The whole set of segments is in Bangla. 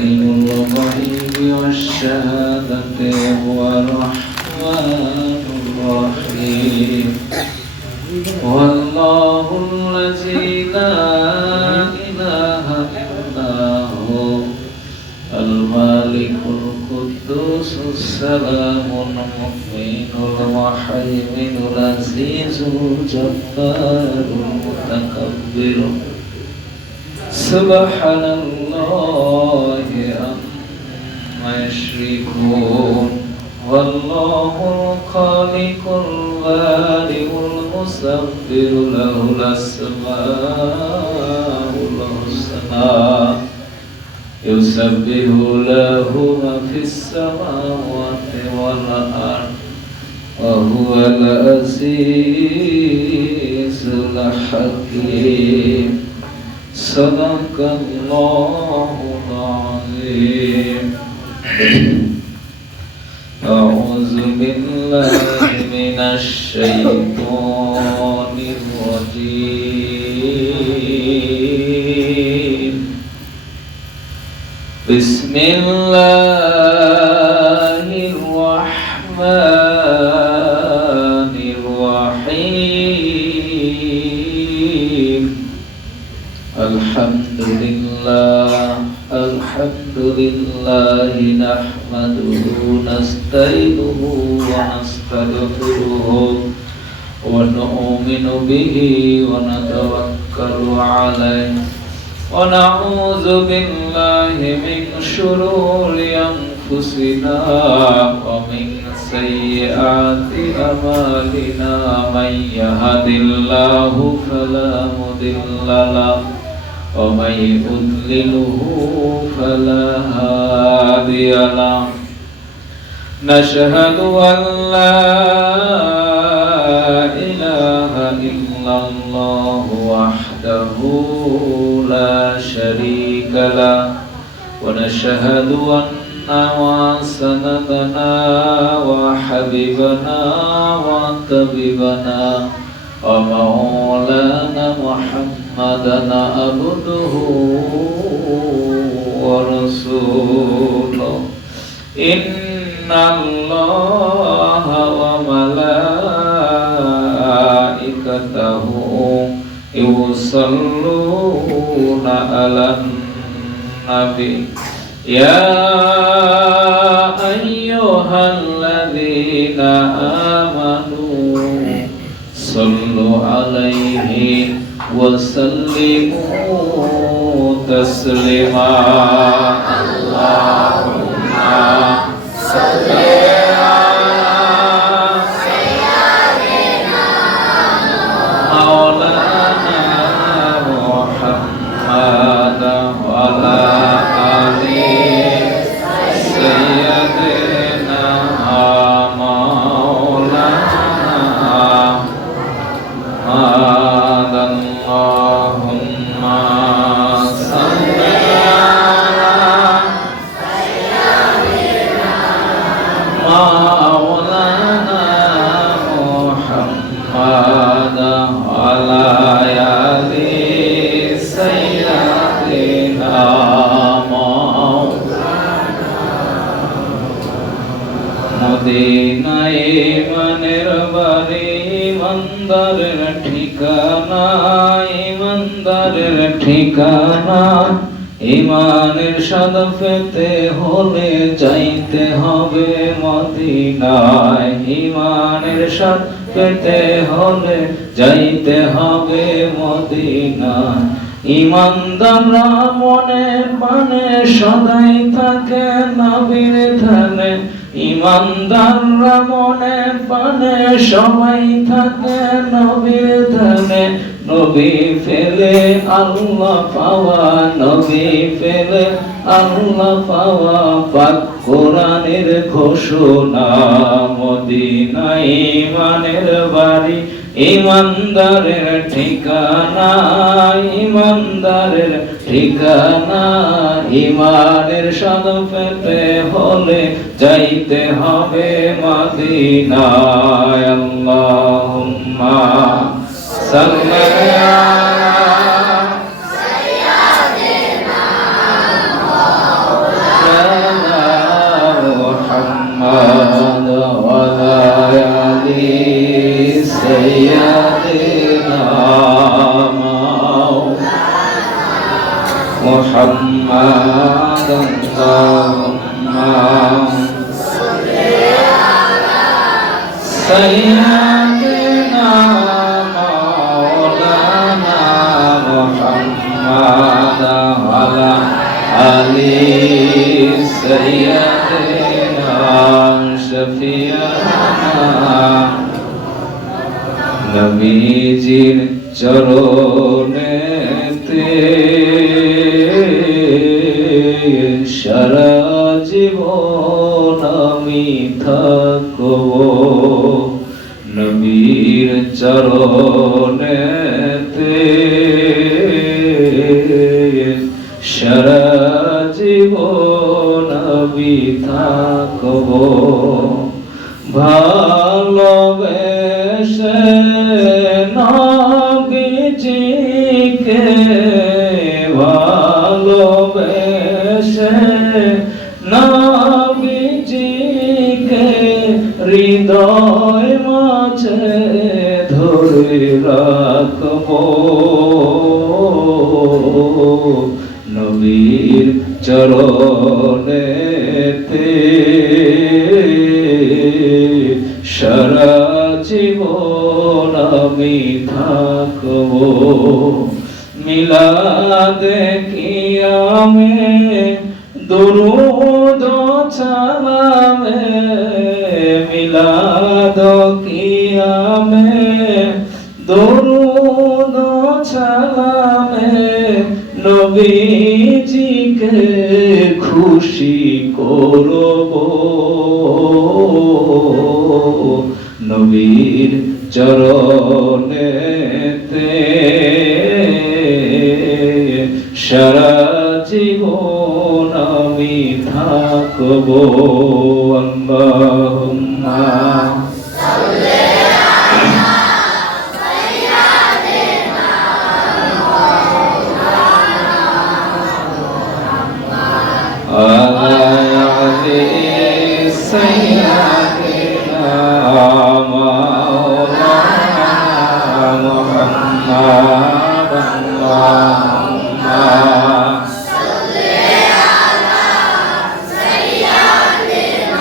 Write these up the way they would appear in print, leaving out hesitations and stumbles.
عالم الغيب والشهادة هو الرحمن الرحيم والله الذي لا إله إلا هو الملك القدوس السلام المؤمن المهيمن العزيز الجبار المتكبر سبحان الله عما يشركون والله الخالق البارئ المصور له الأسماء الحسنى يسبح له ما في السماوات والأرض وهو العزيز الحكيم صدق الله العظيم أعوذ بالله من الشيطان الرجيم بسم الله الرحمن الرحيم الحمد لله نحمده نستعينه ونستغفره ونؤمن به ونتوكل عليه ونعوذ بالله من شرور أنفسنا ومن سيئات أعمالنا من يهد الله فلا مضل له ومن يضلله فلا هادي له نشهد أن لا إله إلا الله وحده لا شريك له ونشهد أن سندنا وحبيبنا وطبيبنا ومولانا محمدا عبده ورسوله إن الله وملائكته يصلون على النبي يا أيها الذين آمنوا صلوا عليه وسلموا تسليما اللهم صل على سيدنا مولانا محمد وعلى آل سيدنا اللهم صل على سيدنا مولانا محمد وعلى آل سيدنا মদিনায় ইমানের বাড়ি ইমানদারের ঠিকানা ইমানদারের ঠিকানা ইমানের স্বাদ পেতে হলে যাইতে হবে মদিনায় ইমানের স্বাদ পেতে হলে যাইতে হবে মদিনায় ইমানদাররা মনে প্রাণে সদাই থাকে নবীর ধ্যানে ইমানদাররা মনে প্রাণে সবাই থাকে নবীর ধ্যানে নবী ফেলে আল্লাহ পাওয়া নবী ফেলে আল্লাহ পাওয়া পাক কোরআনের ঘোষণা মদিনায় ইমানের বাড়ি ইমানদারের ঠিকানা ইমানদারের ঠিকানা ইমানের স্বাদ পেতে হলে যাইতে হবে মদিনায় আল্লাহুম্মা সাল্লি আলা সাইয়্যিদিনা আল্লাহুম্মা সাল্লি আলা সাইয়্যিদিনা মাওলানা মুহাম্মাদ ওয়া আলি সাইয়্যিদিনা শাফিয়ানা নবীজির চরণেতে সারা জীবন আমি থাকবো নবীর চরণেতে সারা জীবন আমি থাকবো ভালোবেসে নবীজিকে ভালোবেসে নবীজিকে হৃদয় মাঝে ধরে রাখবো নবীর চরণেতে সারা জীবন আমি থাকবো মিলাদে কিয়ামে দুরূদ সালামে মিলাদ কিয়ামে দুরূদ সালামে নবীজিকে খুশি করব নবীর চরণেতে সারা জীবন আমি থাকবো আল্লাহুম্মা সাল্লি আলা সাইয়্যিদিনা মাওলানা ওয়া আলি সাইয়্যিদিনা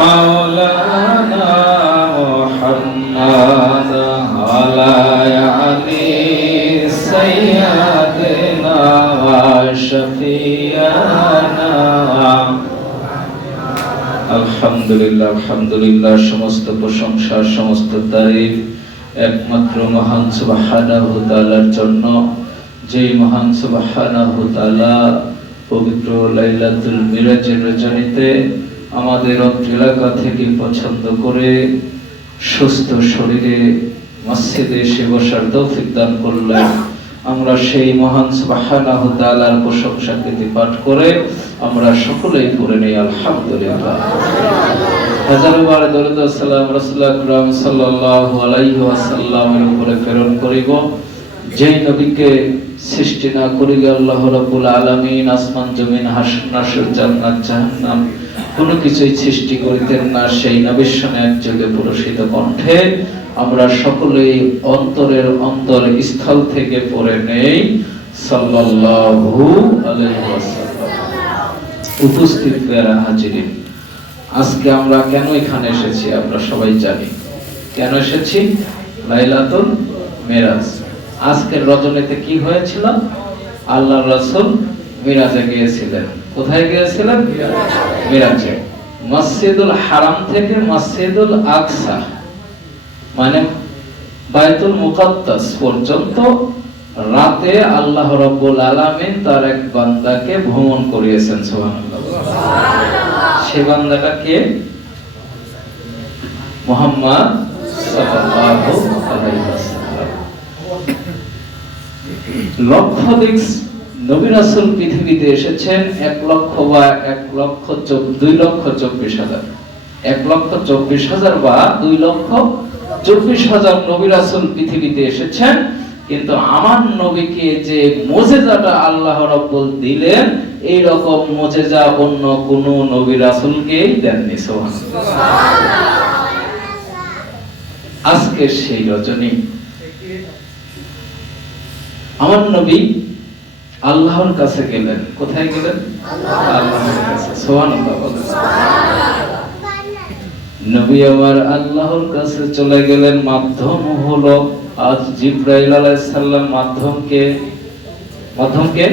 مولانا محمد على علي سيدنا وشفيعنا আলহামদুলিল্লাহ আলহামদুলিল্লাহ সমস্ত প্রশংসা সমস্ত তারিফ একমাত্র মহান সুবহানাহু ওয়া তাআলার জন্য যেই মহান সুবহানাহু ওয়া তাআলা পবিত্র লাইলাতুল মিরাজের রজনীতে আমাদের এলাকা থেকে পছন্দ করে সুস্থ শরীরে মসজিদে এসে বসার তৌফিক দান করলেন আমরা সেই মহান সুবহানাহু ওয়া তাআলার প্রশংসা কীর্তি পাঠ করে আমরা সকলেই পড়ে নেই আলহামদুলিল্লাহ হাজারবার দরুদ ও সালাম রাসূল আকরাম সাল্লাল্লাহু আলাইহি ওয়াসাল্লামের উপরে প্রেরণ করিব যেই নবীকে সৃষ্টি না করিলে আল্লাহ রাব্বুল আলামিন আসমান জমিন হাসর নাসর জান্নাত জাহান্নাম কোনো কিছুই সৃষ্টি করিতেন না সেই নবীর সনে একযোগে পুরস্কৃত কণ্ঠে আমরা সকলেই অন্তরের অন্তর স্থল থেকে পড়ে নেই সাল্লাল্লাহু আলাইহি ওয়াসাল্লাম উপস্থিত প্যারা হাজিরিন আজকে আমরা কেন এখানে এসেছি আমরা সবাই জানি কেন এসেছি লাইলাতুল মিরাজ আজকের রজনীতে কি হয়েছিল আল্লাহর রাসূল মিরাজে গিয়েছিলেন কোথায় গিয়েছিলেন মিরাজে মসজিদুল হারাম থেকে মসজিদুল আকসা মানে বাইতুল মুকাদ্দাস পর্যন্ত রাতে আল্লাহ রাব্বুল আলামিন তার এক বান্দাকে ভ্রমণ করিয়েছেন সুবহানাল্লাহ সেই বান্দাটা কে মুহাম্মদ সাল্লাল্লাহু আলাইহি ওয়াসাল্লাম লক্ষাধিক নবী রাসূল পৃথিবীতে এসেছেন 1 লক্ষ বা 2 লক্ষ 24 হাজার 1 লক্ষ 24 হাজার বা 2 লক্ষ 24 হাজার নবী রাসূল পৃথিবীতে এসেছেন কিন্তু আমার নবীকে যে মুজিজাটা আল্লাহ রাব্বুল দিলেন এই রকম মুজিজা অন্য কোন নবী রাসূলকেই দেননি সুবহানাল্লাহ আজকে সেই রজনী আমার নবী আল্লাহর কাছে গেলেন। কোথায় গেলেন? আল্লাহর কাছে। সুবহানাল্লাহ বলেন। নবী আমার আল্লাহর কাছে চলে গেলেন। মাধ্যম হলো আজ জিবরাইল আলাইহিস সালাম। মাধ্যমকে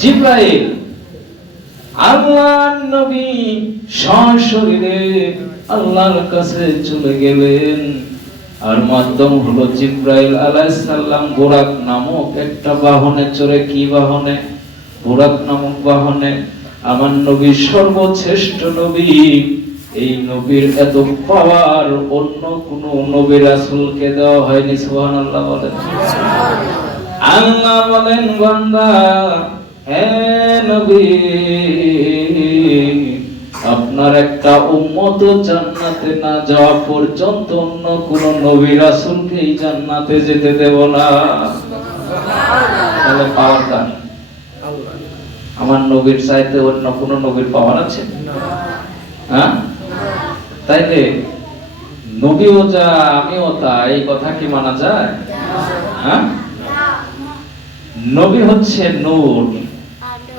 জিবরাইল। আল্লাহর নবী সশরীরে আল্লাহর কাছে চলে গেলেন। আর মাধ্যম হলো জিবরাইল আলাইহিস সালাম। বুরাক নামক একটা বাহনে চড়ে, কি বাহনে? বুরাক নামক বাহনে। আমার নবী সর্বশ্রেষ্ঠ নবী। এই নবীর এত পাওয়ার অন্য কোন নবী রাসূলকে দেওয়া হয়নি। সুবহানাল্লাহ বলেন। আল্লাহ বলেন, বান্দা হে নবী, আপনার একটা উম্মত জান্নাতে না যাওয়া পর্যন্ত অন্য কোন নবী রাসূলকে এই জান্নাতে যেতে দেব না। তাহলে পাওয়ার কার? আমার নবীর চাইতে অন্য কোন নবীর পাওয়ার আছে? হ্যাঁ, তাইলে নবীও যা আমিও তা, এই কথা কি মানা যায়? হ্যাঁ, নবী হচ্ছে নূর।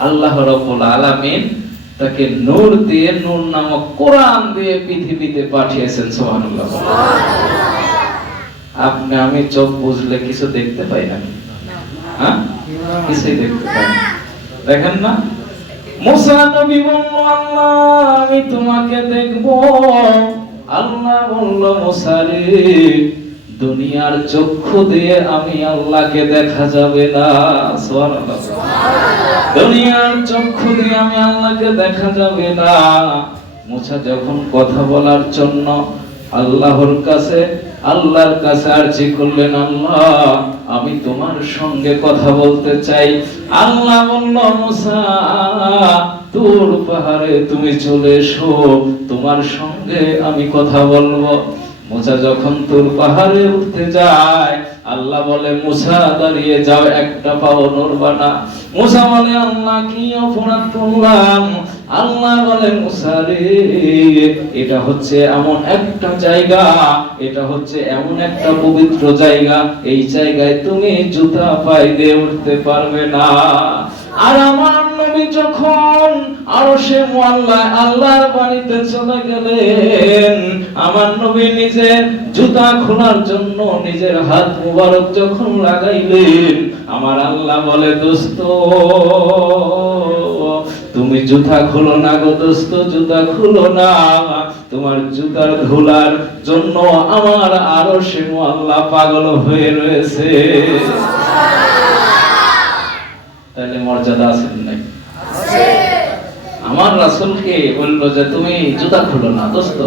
আল্লাহ রাব্বুল আলামিন তাকে নূর দিয়ে, নূর নামক কোরআন দিয়ে পৃথিবীতে পাঠিয়েছেন। সুবহানাল্লাহ। আপনি আমি চোখ বুঝলে কিছু দেখতে পাই না। হ্যাঁ, কিছুই দেখতে পাই না। দেখেন না, মুসা নবী বলল, আল্লাহ আমি তোমাকে দেখব। আল্লাহ বলল, মুসা রে, দুনিয়ার চক্ষু দিয়ে আমি আল্লাহকে দেখা যাবে না। সুবহানাল্লাহ। দুনিয়ার চক্ষু দিয়ে আমি আল্লাহকে দেখা যাবে না। মুসা যখন কথা বলার জন্য আল্লাহর কাছে আরজি করলেন, আল্লাহ আমি তোমার সঙ্গে কথা বলতে চাই। আল্লাহ বলল, মুসা তুর পাহাড়ে তুমি চলে এসো, তোমার সঙ্গে আমি কথা বলবো। মুসা যখন তুর পাহাড়ে উঠতে যায়, আল্লাহ বলে, মুসা দাঁড়িয়ে যাও, একটা পাও নড়বা না। মুসা বলে, আল্লাহ কি অপরাধ করলাম? আল্লাহ বলে, মুসা রে, এটা হচ্ছে এমন একটা জায়গা, এটা হচ্ছে এমন একটা পবিত্র জায়গা, এই জায়গায় তুমি জুতা পায়ে দিয়ে উঠতে পারবে না। আর আমার নবী যখন আরশে মুআল্লায় আল্লাহর বাড়িতে চলে গেলেন, আমার নবী নিজের জুতা খোলার জন্য নিজের হাত মুবারক যখন লাগাইলেন, আমার আল্লাহ বলে, দোস্ত তুমি জুতা খুলো না গো, দোস্ত জুতা খুলো না। তোমার জুতার ধুলার জন্য আমার আরশে মুআল্লা পাগল হয়ে রয়েছে। তাহলে মর্যাদা আছে না? আছে। আমার রাসূলকে বললো যে তুমি জুতা খুলো না, দোস্ত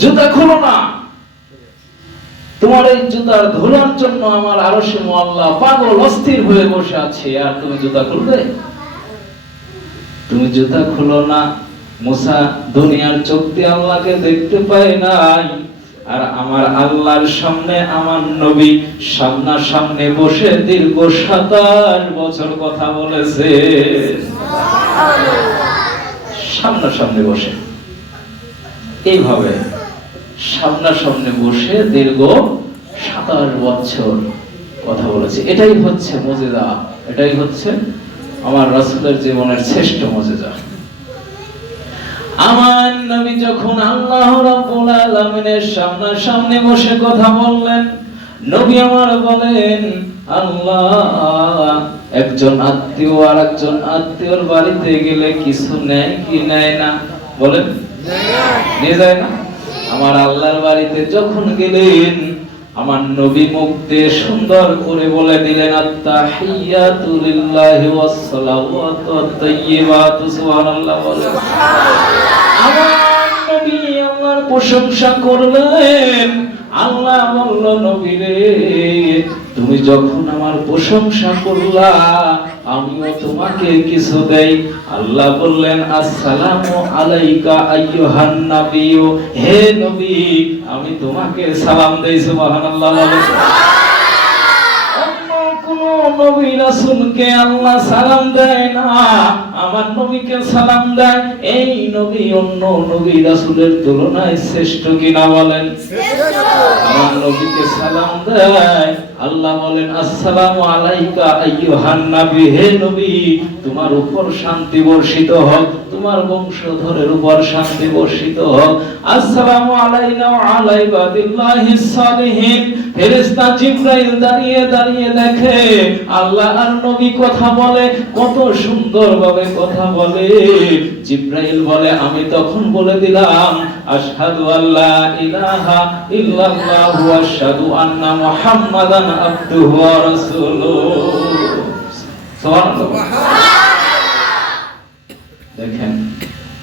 জুতা খুলো না, তোমার এই জুতার ধুলার জন্য আমার আরশে মুআল্লা পাগল অস্থির হয়ে বসে আছে, আর তুমি জুতা খুলবে? তুমি জুতা খুলো না। মুসা দুনিয়ার চোখ দিয়ে আল্লাহকে দেখতে পায় নাই, আর আমার আল্লাহর সামনে আমার নবী সামনাসামনি বসে দীর্ঘ 27 বছর কথা বলেছে। সামনাসামনি বসে, এইভাবে সামনাসামনি বসে দীর্ঘ 27 বছর কথা বলেছে। এটাই হচ্ছে মুজিজা, এটাই হচ্ছে আমার রাসূলের জীবনের শ্রেষ্ঠ মুজিজা। আমার নবী যখন আল্লাহ রাব্বুল আলামিনের সামনাসামনি বসে কথা বললেন, নবী আমার বলেন, আল্লাহ একজন আত্মীয় আর একজন আত্মীয়র বাড়িতে গেলে কিছু নেয় কি নেয় না? বলেন, নিয়ে যায় না? আমার আল্লাহর বাড়িতে যখন গেলেন, আমার নবী মুখ দিয়ে সুন্দর করে বলে দিলেন, আত্তাহিয়াতু লিল্লাহি ওয়াস সালাওয়াতু আত-তাইয়্যিবাতু। সুবহানাল্লাহ বলেন। আমার নবী আল্লাহর প্রশংসা করলেন। আল্লাহ বলল, নবী রে, তুমি যখন আমার প্রশংসা করলা, আমিও তোমাকে কিছু দেই। আল্লাহ বললেন, আসসালামু আলাইকা আইয়ুহান নাবিয়্যু, হে নবী আমি তোমাকে সালাম দেই। সুবহানাল্লাহ। অন্য কোন নবী রাসূলকে আল্লাহ সালাম দেয় না, আমার নবীকে সালাম দেয়, এই নবী অন্য নবী রাসূলের তুলনায় শ্রেষ্ঠ কিনা বলেন? আমার নবীকে সালাম দেয়, আল্লাহ বলেন আসসালামু আলাইকা আইয়ুহান নবী, হে নবী তোমার উপর শান্তি বর্ষিত হোক, তোমার বংশধরের উপর শান্তি বর্ষিত হোক। আসসালামু আলাইনা ওয়া আলা ইবাদিল্লাহিস সালিহিন। ফেরেশতা জিবরাইল দাঁড়িয়ে দাঁড়িয়ে দেখে আল্লাহ আর নবী কথা বলে, কত সুন্দরভাবে কথা বলে। জিবরাইল বলে আমি তখন বলে দিলাম আশহাদু আল্লা ইলাহা ইল্লাল্লাহু ওয়া আশহাদু আন্না মুহাম্মাদান আবদুহু ওয়া রাসূলুহু। সুবহানাল্লাহ। দেখেন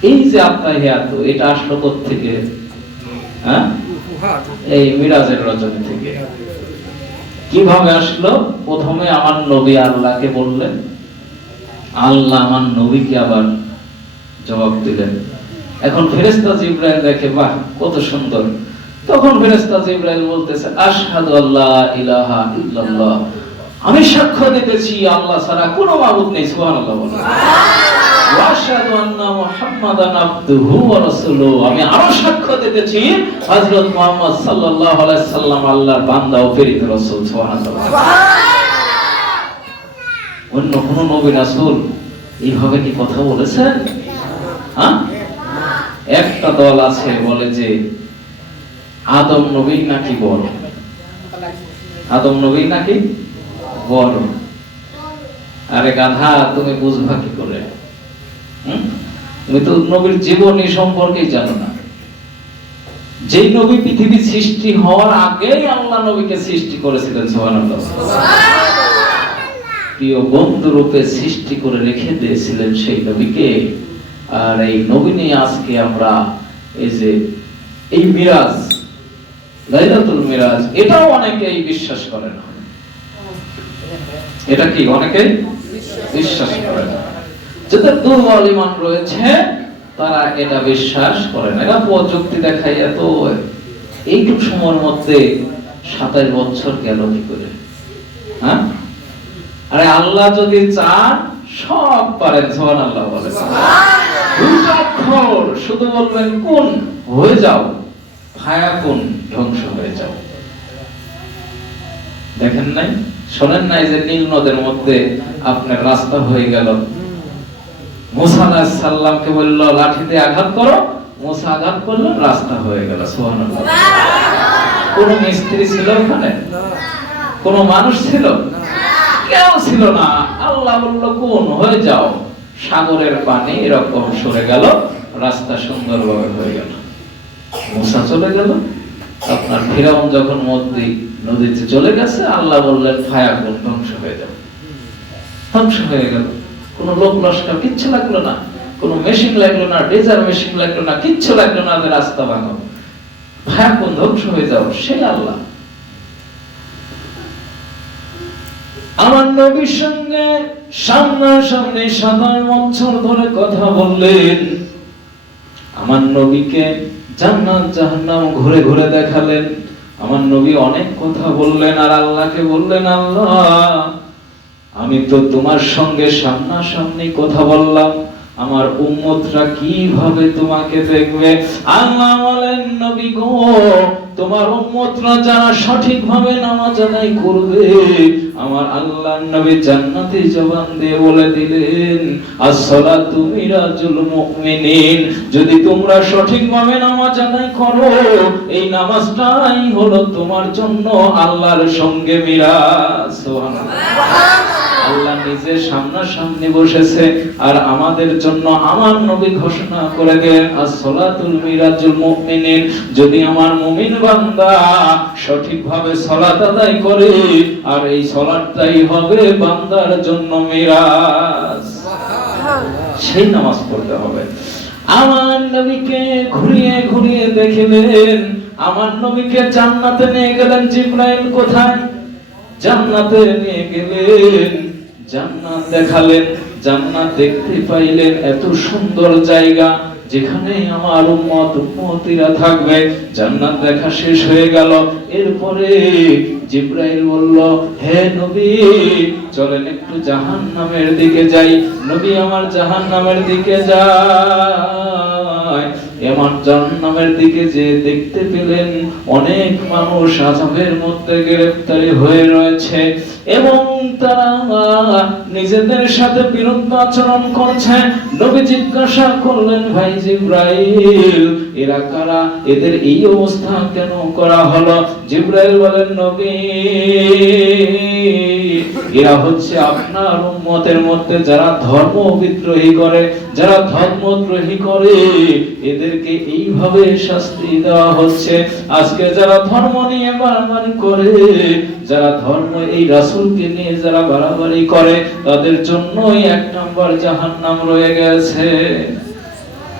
এই যে আত্তাহিয়াতু, এটা আসলো কোথা থেকে? হ্যাঁ, এই মিরাজের রজনী থেকে। কিভাবে আসলো? প্রথমে আমার নবী আল্লাহকে বললেন, আল্লাহ আমার নবীকে আবার জবাব দিলেন। এখন ফেরেশতা জিবরাইল দেখে বাহ কত সুন্দর, তখন ফেরেশতা জিবরাইল বলতেছে আশহাদু আল্লা ইলাহা ইল্লাল্লাহ, আমি সাক্ষ্য দিতেছি আল্লাহ ছাড়া কোনো মাবুদ নেই। সুবহানাল্লাহ বলেন। ওয়া আশহাদু আন্না মুহাম্মাদান আবদুহু ওয়া রাসূলুহু, আমি আরো সাক্ষ্য দিতেছি হযরত মুহাম্মদ সাল্লাল্লাহু আলাইহি সাল্লাম আল্লাহর বান্দা ও প্রেরিত রাসূল। সুবহানাল্লাহ। অন্য কোন নবী রাসূল এইভাবে কি কথা বলেছেন? হ্যাঁ, একটা দল আছে বলে যে আদম নবী নাকি বড়, আদম নবী নাকি বড়। আরে গাধা, তুমি বুঝবা কি করে? তুমি তো নবীর জীবনী সম্পর্কেই জানো না। যে নবী পৃথিবী সৃষ্টি হওয়ার আগেই আল্লাহ নবীকে সৃষ্টি করেছিলেন। সুবহানাল্লাহ। প্রিয় বন্ধু রূপে সৃষ্টি করে রেখে দিয়েছিলেন সেই নবীকে। আর এই নবী নিয়ে আজকে আমরা এই যে এই মিরাজ, লাইলাতুল মিরাজ, এটাও অনেকেই বিশ্বাস করে না। এটা কি অনেকেই বিশ্বাস করে না। যাদের দুর্বল ঈমান রয়েছে তারা এটা বিশ্বাস করে না। এরা প্রযুক্তি দেখায়, এত এইটুকু সময়ের মধ্যে 27 বছর গেল কি করে? হ্যাঁ, আরে আল্লাহ যদি চান সব পারেন। সুবহানাল্লাহ বলেন। দুটো অক্ষর শুধু বলবেন কোন হয়ে যাও, ফায়াকুন, ধ্বংস হয়ে যাও। দেখেন নাই, শোনেন নাই যে নীল নদের মধ্যে আপনার রাস্তা হয়ে গেল। মুসা আলাইহিস সালামকে বলল লাঠি দিয়ে আঘাত করো, মুসা আঘাত করলেন, রাস্তা হয়ে গেল। সুবহানাল্লাহ। কোন মিস্ত্রি ছিল ওখানে? কোন মানুষ ছিল? কেউ ছিল না। আল্লাহ বলল কোন হয়ে যাও, সাগরের পানি এরকম সরে গেল, রাস্তা সুন্দরভাবে হয়ে গেল। মুসা চলে গেল, আপনার ফিরাউন যখন নদীতে চলে গেছে, আল্লাহ বললেন ফায়াকুন, ধ্বংস হয়ে যাও। ধ্বংস হয়ে গেল। কোন লোক লস্কর কিচ্ছু লাগলো না, কোন মেশিন লাগলো না, ডেজার মেশিন লাগলো না, কিচ্ছু লাগলো না, যে রাস্তা ভাঙো, ফায়াকুন, ধ্বংস হয়ে যাও। সেই আল্লাহ আমার নবীর সঙ্গে সামনাসামনি 27 বছর ধরে কথা বললেন। আমার নবীকে জান্নাত জাহান্নাম ঘুরে ঘুরে দেখালেন। আমার নবী অনেক কথা বললেন আর আল্লাহকে বললেন আল্লাহ আমি তো তোমার সঙ্গে সামনাসামনি কথা বললাম, আমার উম্মতরা কিভাবে তোমাকে দেখবে? আল্লাহ বলেন নবী গো, তোমার উম্মতরা যারা সঠিকভাবে নামাজ আদায় করবে, আমার আল্লাহর নবী জান্নাতি জবান দিয়ে বলে দিলেন as-salatu mirazul mu'minin, যদি তোমরা সঠিকভাবে নামাজ আদায় করো, এই নামাজটাই হলো তোমার জন্য আল্লাহর সঙ্গে মিরাজ। সুবহানাল্লাহ। আল্লাহ নিজে সামনাসামনি বসেছে আর আমাদের জন্য আমার নবী ঘোষণা করে দেন as-salatul mirazul mu'minin, যদি আমার মুমিন বান্দা সঠিকভাবে সালাত আদায় করে, আর এই সালাতটাই হবে বান্দার জন্য মিরাজ। সেই নামাজ পড়তে হবে। আমার নবীকে ঘুরিয়ে ঘুরিয়ে দেখিলেন। আমার নবীকে জান্নাতে নিয়ে গেলেন জিবরাইল। কোথায়? জান্নাতে নিয়ে গেলেন, জান্নাত দেখালেন। জান্নাত দেখতে পাইলেন এত সুন্দর জায়গা, যেখানে আমার উম্মতিরা থাকবে। জান্নাত দেখা শেষ হয়ে গেল। এরপরে জিবরাইল বলল, হে নবী, চলেন একটু জাহান্নামের দিকে যাই। নবী আমার জাহান্নামের দিকে যায়। এমন জাহান্নামের দিকে যে দেখতে পেলেন অনেক মানুষ আযাবের মধ্যে গ্রেফতারি হয়ে রয়েছে এবং তারা নিজেদের সাথে বিরুদ্ধ আচরণ করছে। নবী জিজ্ঞাসা করলেন, ভাই জিবরাইল, এরা কারা? এদের এই অবস্থা কেন করা হলো? জিবরাইল বলেন, নবী, এরা হচ্ছে আপনার উম্মতের মধ্যে যারা ধর্ম বিদ্রোহী করে, যারা ধর্মদ্রোহী করে, এদেরকে এইভাবে শাস্তি দেওয়া হচ্ছে। আজকে যারা ধর্ম নিয়ে বাড়াবাড়ি করে, যারা ধর্ম এই রাসূলকে নিয়ে যারা বাড়াবাড়ি করে, তাদের জন্যই 1 নাম্বার জাহান্নাম রয়ে গেছে।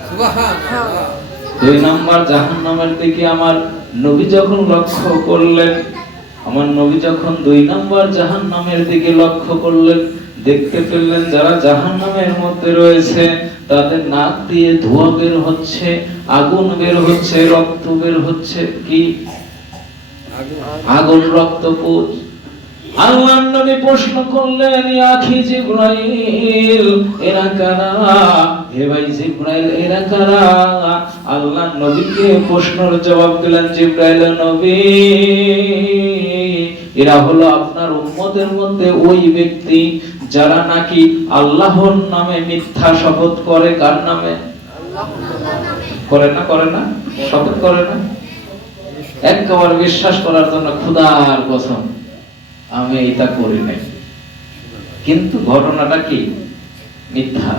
সুবহানাল্লাহ। 2 নাম্বার জাহান্নামের দিকে আমার নবী যখন লক্ষ্য করলেন, আমার নবী যখন 2 নাম্বার জাহান্নামের দিকে লক্ষ্য করলেন, দেখতে পেলেন যারা জাহান্নামের মধ্যে রয়েছে তাদের নাক দিয়ে ধোঁয়া বের হচ্ছে, আগুন বের হচ্ছে, রক্ত বের হচ্ছে। কি আগুন, রক্ত, পুঁজ। আল্লাহর নবী প্রশ্ন করলেন, ইয়া আখি জিবরাইল, এরা কারা? হে ভাই জিবরাইল, এরা কারা? আল্লাহর নবীকে প্রশ্নের জবাব দিলেন জিবরাইল, নবী, এরা হলো আপনার উম্মতের মধ্যে ওই ব্যক্তি যারা নাকি আল্লাহর নামে মিথ্যা শপথ করে। কার নামে? করে না? করে না? শপথ করে না? একবার বিশ্বাস করার জন্য খোদার কসম আমি এটা করি নাই, কিন্তু ঘটনাটা কি? মিথ্যা।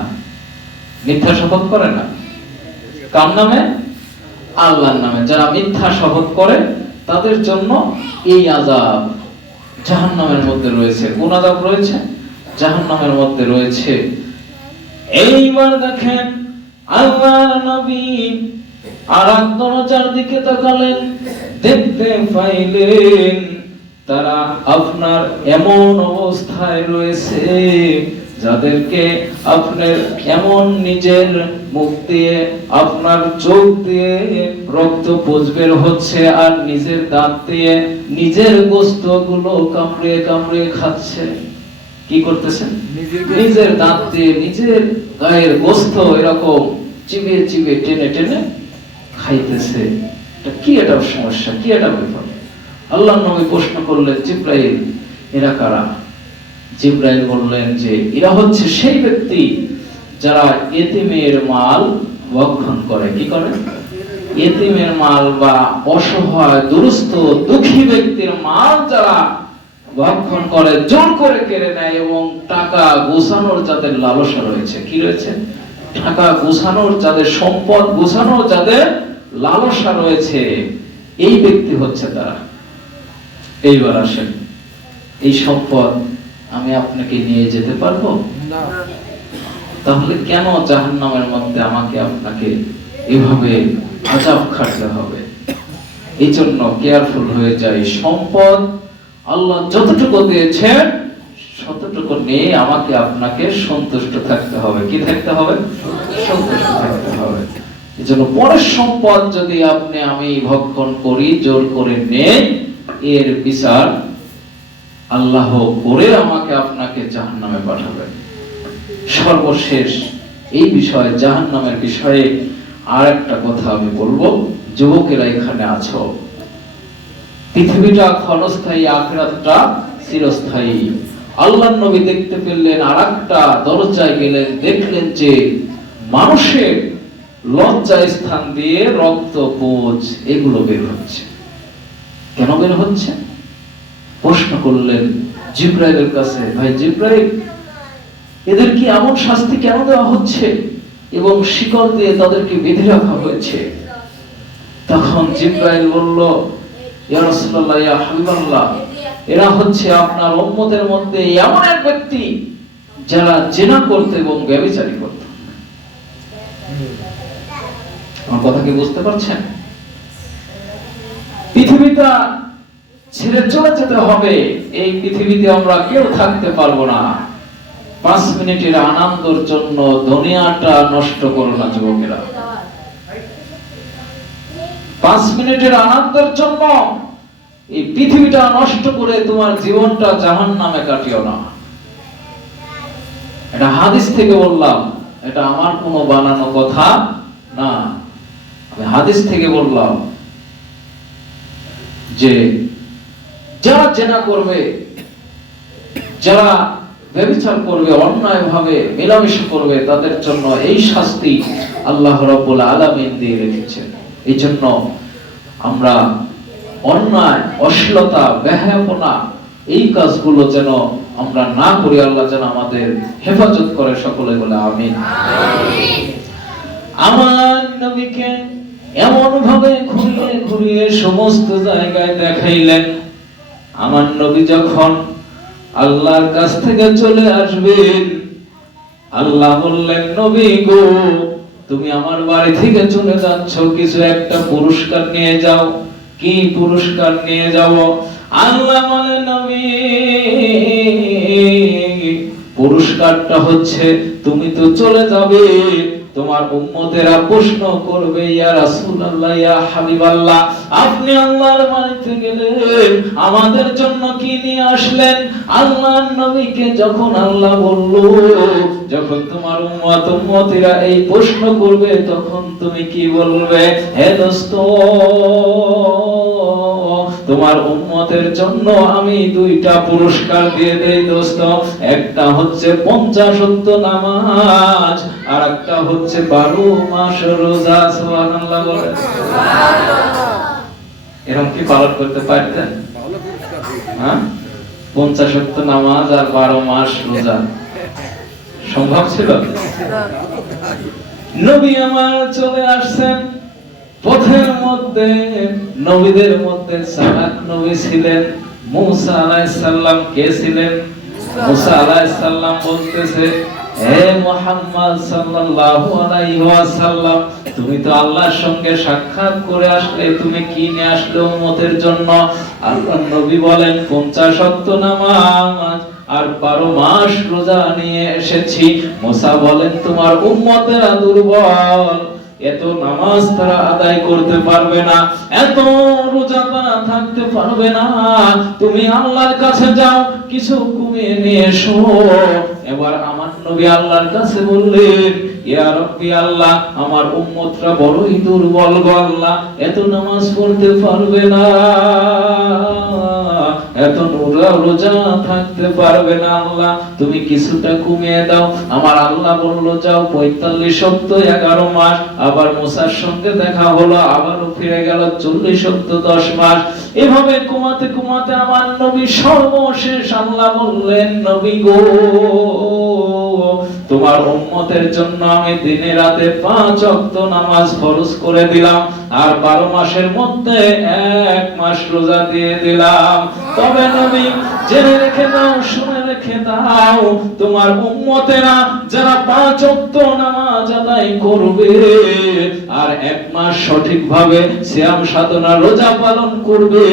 মিথ্যা শপথ করে না। কার নামে? আল্লাহর নামে। যারা মিথ্যা শপথ করে তাদের জন্য এই আযাব জাহান্নামের মধ্যে রয়েছে। কোন আযাব রয়েছে? জাহান্নামের মধ্যে রয়েছে। এইবার দেখেন আল্লাহর নবী আরেক দরজার দিকে তাকালেন, দেখতে পাইলেন তারা আপনার এমন অবস্থায় রয়েছে যাদেরকে আপনার এমন নিজের মুখ দিয়ে, আপনার চোখ দিয়ে রক্ত পুঁজ বের হচ্ছে আর নিজের দাঁত দিয়ে নিজের গোশতগুলো কামড়ে কামড়ে খাচ্ছে। কি করতেছেন? নিজের দাঁত দিয়ে নিজের গায়ের গোশত এরকম চিবে চিবে টেনে টেনে খাইতেছে। এটা কি? এটা সমস্যা কি? এটা ব্যাপার। আল্লাহর নবী প্রশ্ন করলেন, জিবরাইল, এরা কারা? জিবরাইল বললেন যে এরা হচ্ছে সেই ব্যক্তি যারা এতিমের মাল ভক্ষণ করে। কি করে? এতিমের মাল বা অসহায় দুরস্থ দুঃখী ব্যক্তির মাল যারা ভক্ষণ করে, জোর করে কেড়ে নেয় এবং টাকা গোছানোর যাদের লালসা রয়েছে। কি রয়েছে? টাকা গোছানোর যাদের, সম্পদ গোছানোর যাদের লালসা রয়েছে, এই ব্যক্তি হচ্ছে তারা। এইবার আসেন, এই সম্পদ আমি আপনাকে নিয়ে যেতে পারবো না। তাহলে কেন জাহান্নামের মধ্যে আমাকে আপনাকে এভাবে আযাব খাটতে হবে? এই জন্য কেয়ারফুল হয়ে যাই। সম্পদ আল্লাহ যতটুকু দিয়েছেন ততটুকু নিয়ে আমাকে আপনাকে সন্তুষ্ট থাকতে হবে। কি থাকতে হবে? সন্তুষ্ট থাকতে হবে। এজন্য পরের সম্পদ যদি আমি ভক্ষণ করি, জোর করে নেই, এর বিচার আল্লাহ করে আমাকে আপনাকে জাহান্নামে পাঠাবেন। সর্বশেষ এই বিষয়ে, জাহান্নামের বিষয়ে আর একটা কথা আমি বলবো। যুবকেরা এখানে আছো, পৃথিবীটা ক্ষণস্থায়ী, আখিরাতটা চিরস্থায়ী। আল্লাহর নবী দেখতে পেলেন আরেকটা দরজায় গেলেন, দেখলেন যে মানুষের লজ্জা স্থান দিয়ে রক্ত, পুঁজ এগুলো বের হচ্ছে। কেন বের হচ্ছে? প্রশ্ন করলেন জিবরাইলের কাছে, ভাই জিবরাইল, এদের কি এমন শাস্তি কেন দেওয়া হচ্ছে এবং শিকল দিয়ে তাদেরকে বেঁধে রাখা হয়েছে? তখন জিবরাইল বলল, ইয়া রাসূলুল্লাহ, ইয়া হাবিবাল্লাহ, এরা হচ্ছে আপনার উম্মতের মধ্যে এমন এক ব্যক্তি যারা জিনা করতে এবং ব্যভিচারী করত। আমার কথা কি বুঝতে পারছেন? পৃথিবীটা ছেড়ে চলে যেতে হবে। এই পৃথিবীতে আমরা কেউ থাকতে পারবো না। 5 মিনিটের আনন্দের জন্য দুনিয়াটা নষ্ট করো না যুবকেরা। 5 মিনিটের আনন্দের জন্য এই পৃথিবীটা নষ্ট করে তোমার জীবনটা জাহান্নামে কাটিও না। এটা হাদিস থেকে বললাম, এটা আমার কোনো বানানো কথা না, আমি হাদিস থেকে বললাম যে যারা জেনা করবে, যারা ব্যভিচার করবে, অন্যায় ভাবে মেলামেশা করবে, তাদের জন্য এই শাস্তি আল্লাহ রাব্বুল আলামিন দিয়ে রেখেছেন। এই জন্য আমরা অন্যায়, অশ্লীলতা, বেহায়াপনা এই কাজগুলো যেন আমরা না করি। আল্লাহ যেন আমাদের হেফাজত করে, সকলে বলে আমিন। আমার নবীকে এমন ভাবে ঘুরিয়ে ঘুরিয়ে সমস্ত জায়গায় দেখাইলেন, আমার নবী যখন আল্লাহর কাছ থেকে চলে আসবেন, আল্লাহ বললেন, নবী গো, তুমি আমার বাড়ি থেকে চলে যাচ্ছ, কিছু একটা পুরস্কার নিয়ে যাও। কি পুরস্কার নিয়ে যাব? আল্লাহ বলেন, নবী, পুরস্কারটা হচ্ছে তুমি তো চলে যাবে, তোমার উম্মতেরা প্রশ্ন করবে, ইয়া রাসূলুল্লাহ, ইয়া হাবিবাল্লাহ, আপনি আল্লাহর বাড়িতে গেলেন, আমাদের জন্য কি নিয়ে আসলেন? আল্লাহর নবীকে যখন আল্লাহ বলল, যখন তোমার উম্মতেরা এই প্রশ্ন করবে, তখন তুমি কি বলবে? হে দোস্ত, তোমার উম্মতের জন্য আমি 2টা পুরস্কার দিয়ে দেই দোস্ত। একটা হচ্ছে 50 ওয়াক্ত নামাজ, আর একটা হচ্ছে 12 মাস রোজা। সুবহানাল্লাহ বলেন। এরকম কি পালন করতে পারতেন? হ্যাঁ, 50 ওয়াক্ত নামাজ আর 12 মাস রোজা সম্ভব ছিল? নবী আমার চলে আসছেন, পথের মধ্যে নবীদের মধ্যে চালাক নবী ছিলেন মুসা আলাইহিস সালাম। কে ছিলেন? মুসা আলাইহিস সালাম বলতেছে, হে মুহাম্মদ সাল্লাল্লাহু আলাইহি ওয়াসাল্লাম, তুমি তো আল্লাহর সঙ্গে সাক্ষাৎ করে আসলে, তুমি কি নিয়ে আসলে উম্মতের জন্য? আল্লাহর নবী বলেন, 50 ওয়াক্ত নামাজ আর 12 মাস রোজা নিয়ে এসেছি। মুসা বলেন, তোমার উম্মতেরা দুর্বল, এত নামাজ তারা আদায় করতে পারবে না, এত রোজা তারা থাকতে পারবে না, তুমি আল্লাহর কাছে যাও, কিছু কমিয়ে নিয়ে এসো। এবার আমার নবী আল্লাহর কাছে বললেন, ইয়া রাব্বি আল্লাহ, আমার উম্মতরা বড়ই দুর্বল গো আল্লাহ, এত নামাজ পড়তে পারবে না, এত রোজা থাকতে পারবে না আল্লাহ, তুমি কিছুটা কমিয়ে দাও। আমার আল্লাহ বলল, যাও 45 ওয়াক্ত 11 মাস। আবার মুসার সঙ্গে দেখা হলো, আবারও ফিরে গেল 40 ওয়াক্ত 10 মাস। এভাবে কমাতে কমাতে আমার নবী সর্বশেষ আল্লাহ বললেন, নবী গো, তোমার উম্মতের জন্য আমি দিনে রাতে 5 ওয়াক্ত নামাজ ফরজ করে দিলাম, আর 12 মাসের মধ্যে 1 মাস রোজা দিয়ে দিলাম। তবে নবী, জেনে রেখে দাও, শুনে রেখে দাও, তোমার উম্মতেরা যারা 5 ওয়াক্ত নামাজ আদায় করবে আর 1 মাস সঠিকভাবে সিয়াম সাধনা রোজা পালন করবে,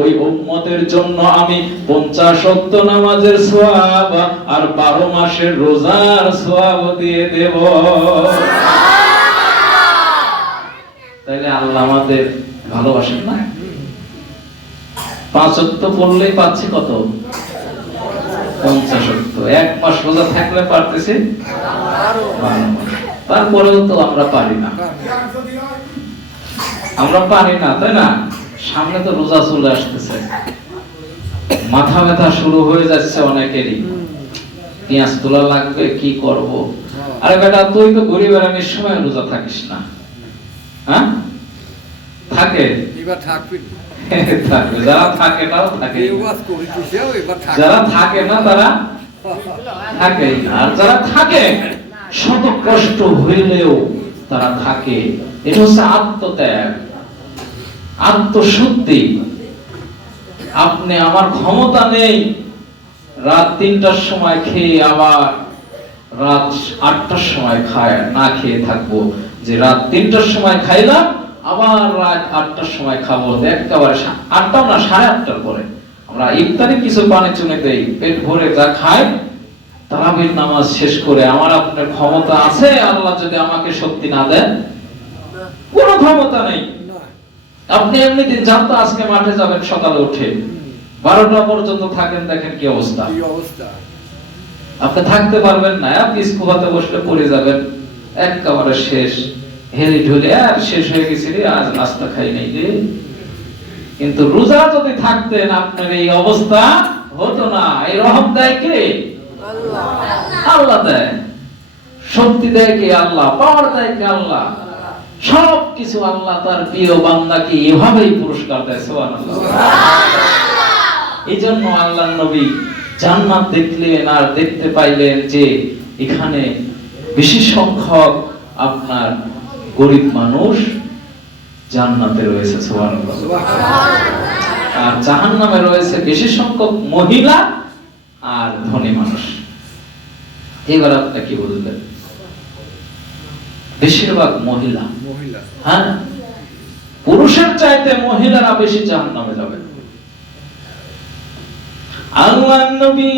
ওই উম্মতের জন্য আমি 50 ওয়াক্ত নামাজের সওয়াব আর 12 মাসের রোজার সওয়াব দিয়ে দেব। তাইলে আল্লাহ আমাদের ভালোবাসেন না? 5 ওয়াক্ত পড়লেই পাচ্ছি কত? 50 ওয়াক্ত। 1 মাস রোজা থাকলে পারতেছি 12 মাস। তারপরেও তো আমরা পারি না, আমরা পারি না, তাই না? সামনে তো রোজা চলে আসতেছে, মাথা ব্যথা শুরু হয়ে যাচ্ছে অনেকেরই, পেঁয়াজ তোলা লাগবে, কি করব? আরে বেটা, তুই তো ঘুরে বেড়ানোর সময় রোজা থাকিস না, হ্যাঁ? থাকে, থাকবে, যারা থাকে তাও থাকে, যারা থাকে না তারা থাকে, আর যারা থাকে শত কষ্ট হইলেও তারা থাকে। এটা হচ্ছে আত্মত্যাগ, আত্মশুদ্ধি। আপনি, আমার ক্ষমতা নেই রাত 3টার সময় খেয়ে আবার রাত 8টার সময় খায় না খেয়ে থাকবো, যে রাত 3টার সময় খাইলাম আবার রাত 8টার সময় খাবো, একেবারে 8টাও না 8:30টার পরে আমরা ইফতারে কিছু পানি চুনে দেই, পেট ভরে যা খাই, তারাবির নামাজ শেষ করে। আমার আপনার ক্ষমতা আছে? আল্লাহ যদি আমাকে শক্তি না দেন, কোনো ক্ষমতা নেই। আপনি এমনিদিন জানতো আজকে মাঠে যাবেন, সকালে উঠে 12টা পর্যন্ত থাকেন, দেখেন কি অবস্থা। আপনি থাকতে পারবেন না, আপনি স্কুবাতে বসলে পড়ে যাবেন, একেবারে শেষ, হেলে ঢুলে আর শেষ হয়ে গেছে রে, আজ নাস্তা খাই নাই রে। কিন্তু রোজা যদি থাকতেন আপনার এই অবস্থা হতো না। এই রহম দেয় কে? আল্লাহ। আল্লাহ দেয়, শক্তি দেয় কে? আল্লাহ। পাওয়ার দেয় কে? আল্লাহ। সবকিছু আল্লাহ তার প্রিয় বান্দাকে এভাবেই পুরস্কার দেয়। সুবহানাল্লাহ। এই জন্য আল্লাহর নবী জান্নাত দেখলেন আর দেখতে পাইলেন যে এখানে বেশি সংখ্যক আপনার গরিব মানুষ জান্নাতে রয়েছে। সুবহানাল্লাহ। আর জাহান্নামে রয়েছে বেশি সংখ্যক মহিলা আর ধনী মানুষ। এবার আপনি কি বুঝলেন? বেশিরভাগ মহিলা। হ্যাঁ, পুরুষের চাইতে মহিলারা বেশি জাহান্নামে যাবে। আল্লাহর নবী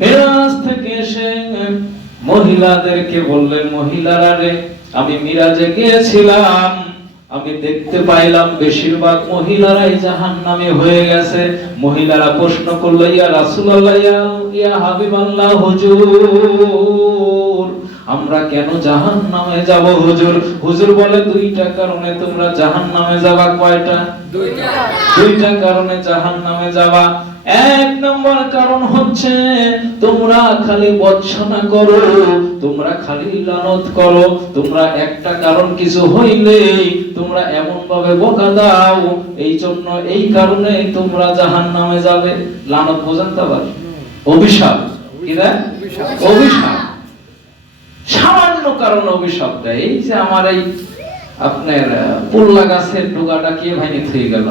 মিরাজ থেকে এসে মহিলাদেরকে বললেন, মহিলারা রে, আমি মিরাজে গিয়েছিলাম, আমি দেখতে পাইলাম বেশিরভাগ মহিলারাই জাহান্নামে হয়ে গেছে। মহিলারা প্রশ্ন করলো, ইয়া রাসূলুল্লাহ, ইয়া হাবিবাল্লাহ, হুজুর আমরা কেন জাহান্নামে যাব হুজুর? হুজুর বলে, দুইটা কারণে তোমরা জাহান্নামে যাবা। কয়টা? দুইটা কারণে জাহান্নামে যাবা। এক নম্বর কারণ হচ্ছে তোমরা খালি বর্জনা করো, তোমরা খালি লানত করো, তোমরা একটা কারণ কিছু হইলে তোমরা এমন ভাবে বকা দাও, এই জন্য এই কারণে তোমরা জাহান্নামে যাবে। লানত বোঝেন তো? আবার অভিশাপ। কি দেয়? অভিশাপ। সামান্য কারণে অভিশাপ দেয়। এই যে আমার এই আপনার পুল্লা গাছের ডোগাটা কে ভাঙি থই গেল,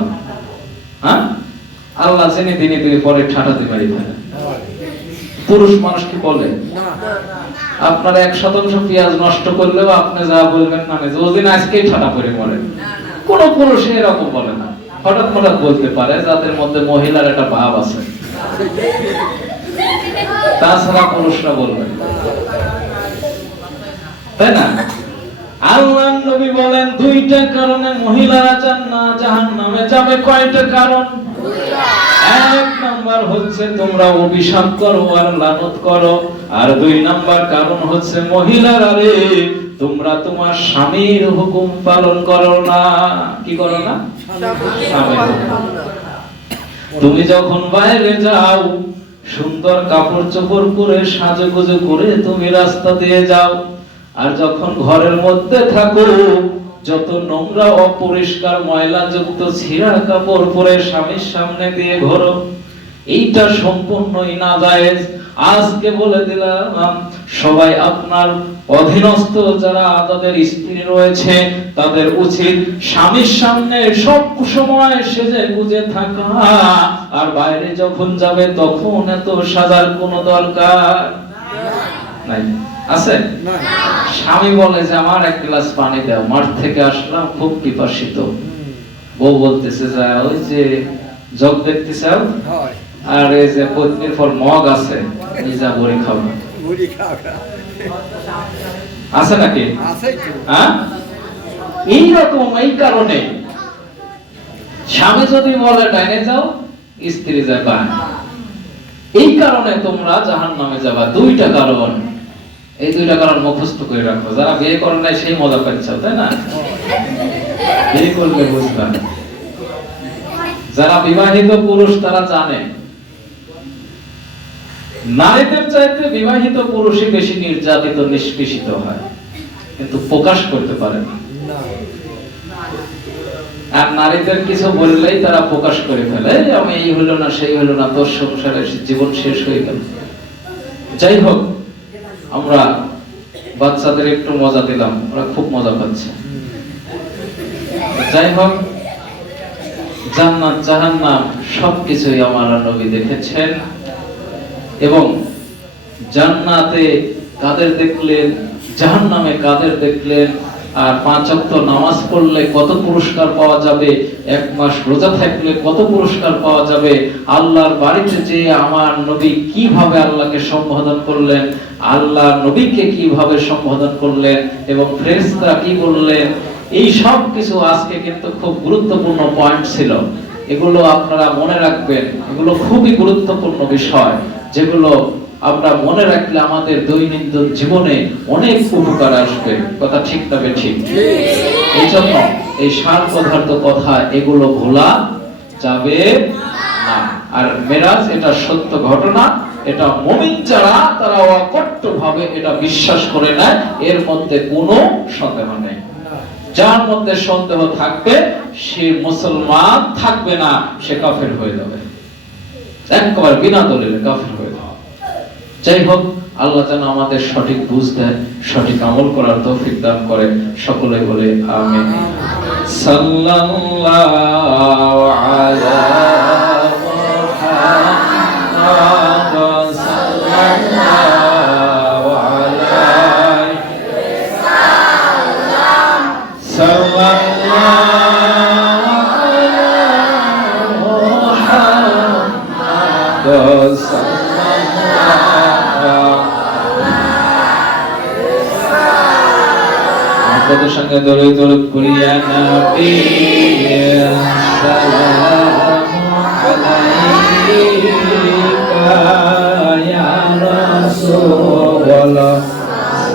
হ্যাঁ, আল্লাহ জেনে দিনে দিনে পরে ঠাটাতে পারি ফেলে। পুরুষ মানুষ কি বলে? আপনার 1% পেঁয়াজ নষ্ট করলেও আপনি যা বলবেন না, ওদিন আজকেই ঠাটা পরে মরে। কোন পুরুষ এরকম বলে না। হঠাৎ হঠাৎ বলতে পারে যাদের মধ্যে মহিলার একটা ভাব আছে, তাছাড়া পুরুষরা বলবে, তাই না? আল্লাহর নবী বলেন দুইটা কারণে মহিলারা জাহান্নামে যাবে। কয়টা কারণ? এক নাম্বার হচ্ছে তোমরা অভিশাপ করো আর লানত করো, আর দুই নাম্বার কারণ হচ্ছে মহিলারা রে, তোমরা তোমার স্বামীর হুকুম পালন করো না। কি করো না? স্বামীর হুকুম। তুমি যখন বাইরে যাও, সুন্দর কাপড় চোপড় পরে সাজুগুজু করে তুমি রাস্তা দিয়ে যাও, আর যখন ঘরের মধ্যে থাকো, যত নোংরা অপরিষ্কার ময়লাযুক্ত ছিঁড়া কাপড় পরে স্বামীর সামনে দিয়ে ঘোরো, এইটা সম্পূর্ণই নাজায়েজ। আজকে বলে দিলাম, সবাই আপনার অধীনস্থ যারা তাদের স্ত্রী রয়েছে, তাদের উচিত স্বামীর সামনে সব সময় সেজে গুজে থাকা, আর বাইরে যখন যাবে তখন এত সাজার কোনো দরকার নাই। আছে? স্বামী বলে যে আমার এক গ্লাস পানি দাও, মাঠ থেকে আসলাম খুব পিপাসিত। বউ বলতেছে যে ওই যে জগ দেখতে চাও, আর এই যে পত্নীর পর মগ আছে, এই যা বড়ি খাবো। আছে নাকি? হ্যাঁ, এইরকম। এই কারণে স্বামী যদি বলে ডাইনে যাও, স্ত্রী যায় বাঁ। এই কারণে তোমরা জাহান্নামে যাবা। দুইটা কারণ। এই দুইটা কারণ মুখস্থ করে রাখো। যারা বিয়ে করেন নাই সেই মজা পাচ্ছে, তাই না? বিয়ে করলে বুঝবেন। যারা বিবাহিত পুরুষ তারা জানে নারীদের চাইতে বিবাহিত পুরুষই বেশি নির্যাতিত, নিষ্পেষিত হয়, কিন্তু প্রকাশ করতে পারে না। আর নারীদের কিছু বললেই তারা প্রকাশ করে ফেলে, আমি এই হলো না সেই হলো না, তোর সংসারে জীবন শেষ হয়ে গেল। যাই হোক, আমরা বাচ্চাদের একটু মজা দিলাম, ওরা খুব মজা পাচ্ছে। যাই হোক, জান্নাত জাহান্নাম সবকিছুই আমার নবী দেখেছেন, এবং জান্নাতে কাদের দেখলেন, জাহান্নামে কাদের দেখলেন, আর 5 ওয়াক্ত নামাজ পড়লে কত পুরস্কার পাওয়া যাবে, 1 মাস রোজা থাকলে কত পুরস্কার পাওয়া যাবে, আল্লাহর বাড়িতে যে আমার নবী কিভাবে আল্লাহকে সম্বোধন করলেন, আল্লাহ নবীকে কিভাবে সম্বোধন করলেন, এবং ফেরেশতারা কি বললেন, এই সব কিছু আজকে কিন্তু খুব গুরুত্বপূর্ণ পয়েন্ট ছিল। এগুলো আপনারা মনে রাখবেন, এগুলো খুবই গুরুত্বপূর্ণ বিষয়, যেগুলো আমরা মনে রাখলে আমাদের দৈনন্দিন জীবনে অনেক উপকার আসবে। কথা ঠিক না ঠিক? এই জন্য এই সার পদার্থ কথা এগুলো ভোলা যাবে না। আর মেরাজ এটা সত্য ঘটনা, এটা মুমিন যারা তারা অকট্টভাবে এটা বিশ্বাস করে নেয়, এর মধ্যে কোনো সন্দেহ নেই। যার মধ্যে সন্দেহ থাকবে সে মুসলমান থাকবে না, সে কাফের হয়ে যাবে, একবার বিনা দলিলে কাফের হয়ে যাবে। যাই হোক, আল্লাহ যেন আমাদের সঠিক বুঝ দেয়, সঠিক আমল করার তৌফিক দান করে। সকলে বলে আমিন। সাল্লাল্লাহু আলা মুহাম্মাদ সাল্লাল্লাহু আলাইহি সাল্লাম আপনাদের সঙ্গে দলে দলে করিয়া নবী সালামু আলাইকা ইয়া রাসূলুল্লাহ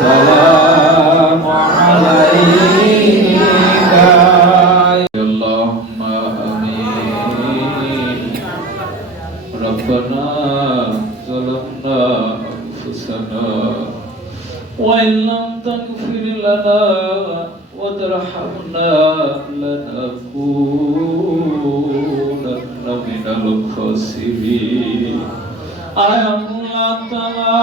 সালামু আলাইকা আল্লাহুম্মা আমিন। রব্বানা যালামনা আনফুসানা وإن لم تغفر لنا وترحمنا لنكونن من الخاسرين আয় আল্লাহ তাআলা,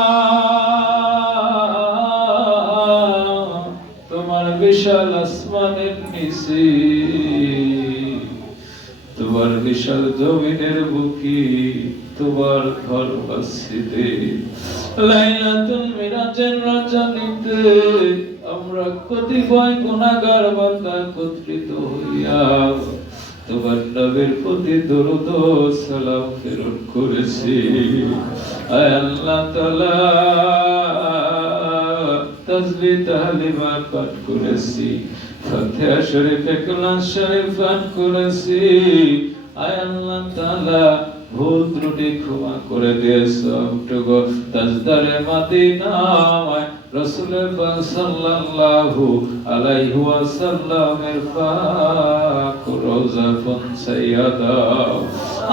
তোমার বিশাল আসমানের নিচে, তোমার বিশাল জমিনের বুকে তোমার ঘর মসজিদে লাইলাতুল মিরাজের রজনীতে আমরা কতিপয় গুনাহগার বান্দা একত্রিত হইয়া তোমার নবীর প্রতি দরুদ ও সালাম প্রেরণ করেছি। আয় আল্লাহ তাআলা, তাসবিহ তাহলিমা পাঠ করেছি, ফাতিহা শরীফ ইখলাস শরীফ পাঠ করেছি। আয় আল্লাহ তাআলা, ভুল ত্রুটি ক্ষমা করে দিয়েছো। আমটুকু তাজদারে মদিনা রাসূল পাক সাল্লাল্লাহু আলাইহি ওয়াসাল্লামের পাক রওজা পৌঁছাইয়া দাও।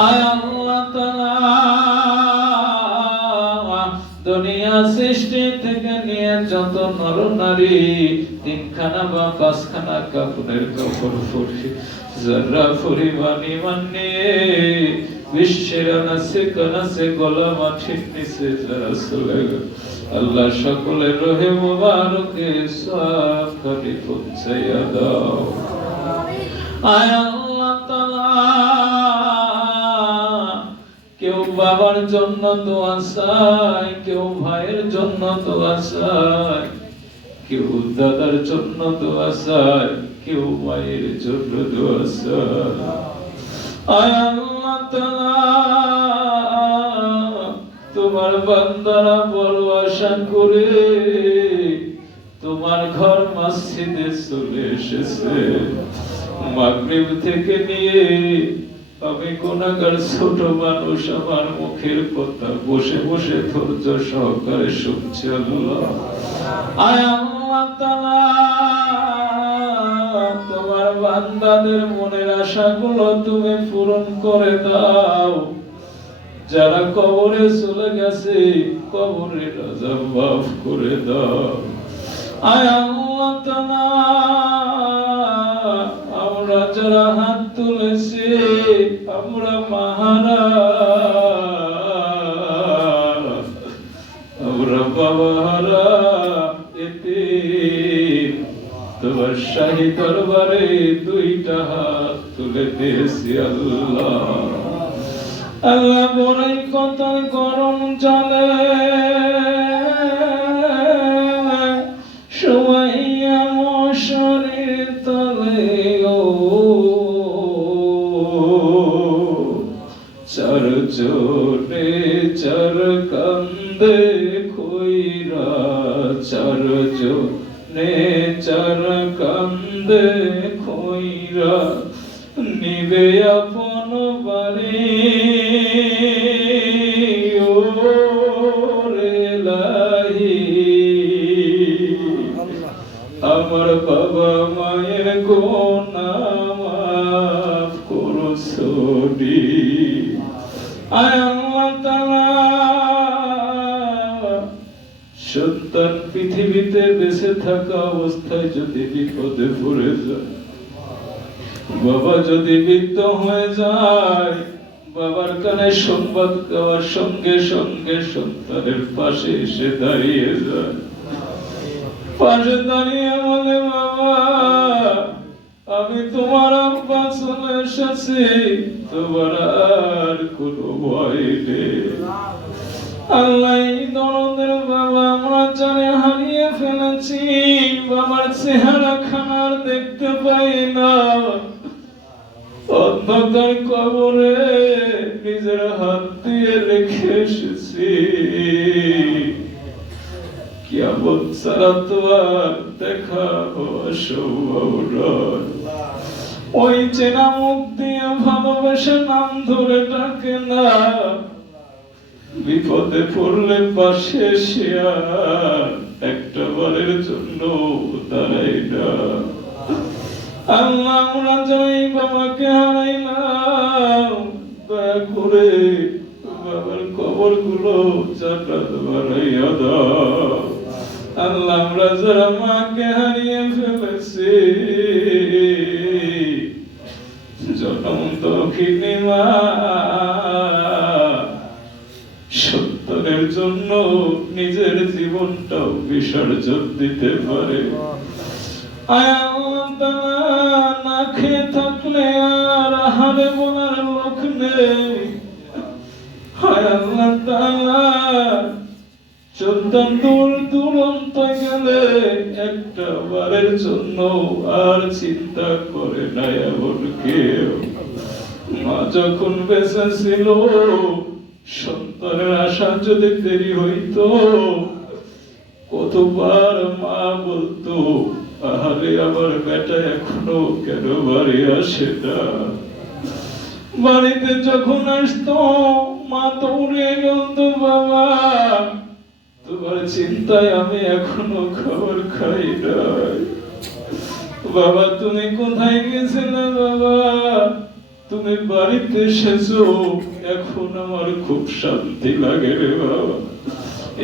আয় আল্লাহ তাআলা, দুনিয়া সৃষ্টি থেকে নিয়ে যত নর নারী তিনখানা বা পাঁচখানা কাপড়ের কাপড় পরে যারা পরিমাণ ঈমান নিয়ে বিশ্বের আনাচে কানাচে গলা মাটির নিচে যারা চলে গেল, আল্লাহ সকলের রহে মুবারকে সাফারি পৌঁছাইয়া দাও। আয় আল্লাহ তাআলা, কেউ বাবার জন্য দোয়া চায়, কেউ ভাইয়ের জন্য দোয়া চায়, কেউ দাদার জন্য দোয়া চায়, কেউ মায়ের জন্য দোয়া চায়। আয় আল্লাহ তাআলা, তোমার বান্দারা বড় আশা করে তোমার ঘর মসজিদে চলে এসেছে। মাগরিব থেকে নিয়ে আমি গুনাহগার ছোট মানুষ আমার মুখের কথা বসে বসে ধৈর্য সহকারে শুনছি। আল্লাহ, আয় আল্লাহ তাআলা, তোমার বান্দাদের মনের আশাগুলো তুমি পূরণ করে দাও। যারা কবরে চলে গেছে কবরের আযাব মাফ করে দাও। আয় আল্লাহ তাআলা, আমরা যারা হাত তুলেছি আমরা মাহারা, আমরা বাবাহারা এতিম, তোমার শাহী দরবারে দুইটা হাত তুলে দিয়েছি। আল্লাহ, আল্লাহ বড়ই কত গরম জলে শোয়াইয়া মশারির তলে ও চার জোরে চার কান্দে কইরা, চার নেচার কান্দে খইরা নিবে আপন বাড়ি ওরে লাহি আমার বাবা মায়ের গোনা মাফ করো সরি আয় আল্লাহ তাআলা সন্তান পৃথিবীতে বেঁচে থাকা অবস্থায় যদি বিপদে পড়ে যায়, বাবা যদি বৃদ্ধ হয়ে যায়, বাবার কানে সংবাদ দেওয়ার সঙ্গে সঙ্গে সন্তানের পাশে এসে দাঁড়িয়ে যায়, পাশে দাঁড়িয়ে বলে বাবা আমি তোমার আব্বা চলে এসেছি, তোমার আর কোনো ভয় নেই। আল্লাহ এই দরদের বাবা আমরা জানে হারিয়ে ফেলেছি, বাবার চেহারা খানার দেখতে পাই না, অন্ধকার কবরে নিজের হাত দিয়ে রেখে এসেছি, কিয়ামত ছাড়া তো আর দেখা হওয়া সম্ভব নয়। ওই চেনা মুখ দিয়ে ভালোবেসে নাম ধরে ডাকে না, বিপদে পড়লে পাশে এসে একটা বারের জন্য দাঁড়াই না। আল্লাহ আমরা যাই বাবাকে হারাইলাম, দয়া করে বাবার কবর গুলো জান্নাত বানাইয়া দাও। আল্লাহ আমরা যারা মাকে হারিয়ে ফেলেছি, জনম দক্ষিণী মা সন্তানের জন্য নিজের জীবনটাও বিসর্জন দিতে পারে। না খেয়ে থাকলে আর আহারে বলার লোক নেই। সন্তান দূর দূরান্ত গেলে একটা বারের জন্য আর চিন্তা করে না এমন কেউ। মা যখন বেঁচে ছিল, সন্তানের আশা যদি দেরি হইতো, কতবার মা বলতো আহারে আমার বেটা এখনো কেন বাড়ি আসে না। বাড়িতে যখন আসতো মা দৌড়ে বলতো বাবা তোমার চিন্তায় আমি এখনো খাবার খাই নাই। বাবা তুমি কোথায় গেছিলে বাবা, তুমি বাড়িতে এসেছো, এখন আমার খুব শান্তি লাগে রে বাবা।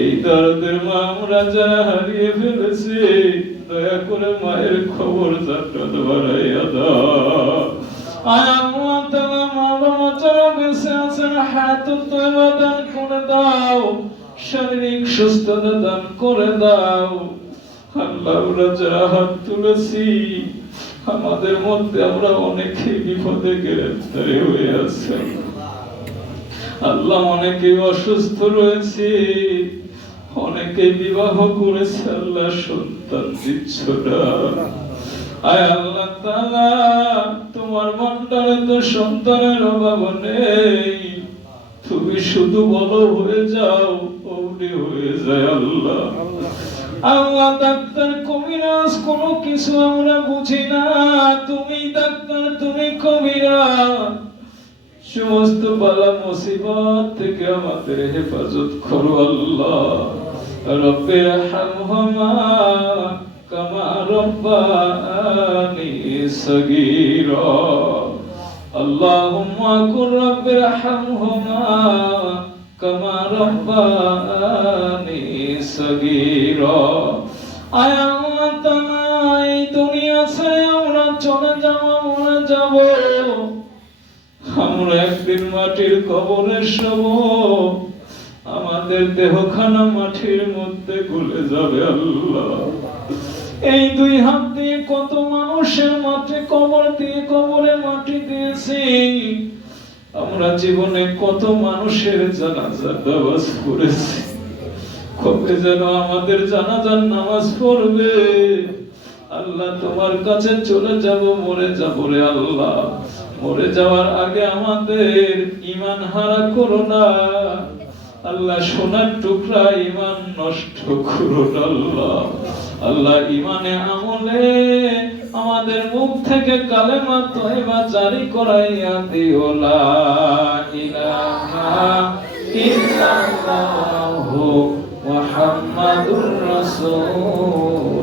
এই দরদের মা আমরা যারা হারিয়ে ফেলেছি, দয়া করে মায়ের খবর জান্নাত বাড়াইয়া দাও। আয় আল্লাহ তাআলা মা বাবা যারা বেঁচে আছেন হায়াতুত তয়্যিবা দান করে দাও, শারীরিক সুস্থতা দান করে দাও। আল্লাহ আমরা যারা হাত তুলেছি, আমাদের মধ্যে আমরা অনেকে বিপদে গ্রেফতারি হয়ে আছি। আল্লাহ অনেকে অসুস্থ রয়েছে, অনেকে বিবাহ করেছে, আল্লাহ সন্তান দিচ্ছ না। আয় আল্লাহ তাআলা তোমার ভান্ডারে তো সন্তানের অভাব নেই, তুমি শুধু বলো হয়ে যাও, অমনি হয়ে যায়। আল্লাহ আল্লাহ ডাক্তার কবিরাজ কোনো কিছু আমরা বুঝি না, তুমি ডাক্তার তুমি কবিরাজ, সমস্ত বালা মুসিবত থেকে আমাদের হেফাজত করো আল্লাহ। রব্বে রহমহুমা কামা রব্বানি সগীরা, আল্লাহুম্মা কুর রব্বে রহমহুমা কামা রব্বানি সগীরা। আয় আল্লাহ তাআলা এই দুনিয়া ছেড়ে আমরা চলে যাব, মরে যাব, আমরা একদিন মাটির কবরে শোব, আমাদের দেহখানা মাটির মধ্যে গলে যাবে আল্লাহ। এই দুই হাত দিয়ে কত মানুষের মাটি কবর দিয়ে কবরে মাটি দিয়েছি, আমরা জীবনে কত মানুষের জানাজার নামাজ পড়েছি, কবে যেন আমাদের জানাজার নামাজ পড়বে। আল্লাহ তোমার কাছে চলে যাব, মরে যাব রে আল্লাহ। মরে যাওয়ার আগে আমাদের ঈমান হারা করো না আল্লাহ সোনার টুকরা ঈমান নষ্ট করো না আল্লাহ। আল্লাহ ঈমানে আমলে আমাদের মুখ থেকে কালেমা তয়বা জারি করাইয়া দিও, লা ইলাহা ইল্লাল্লাহু মুহাম্মাদুর রাসূলুল্লাহ।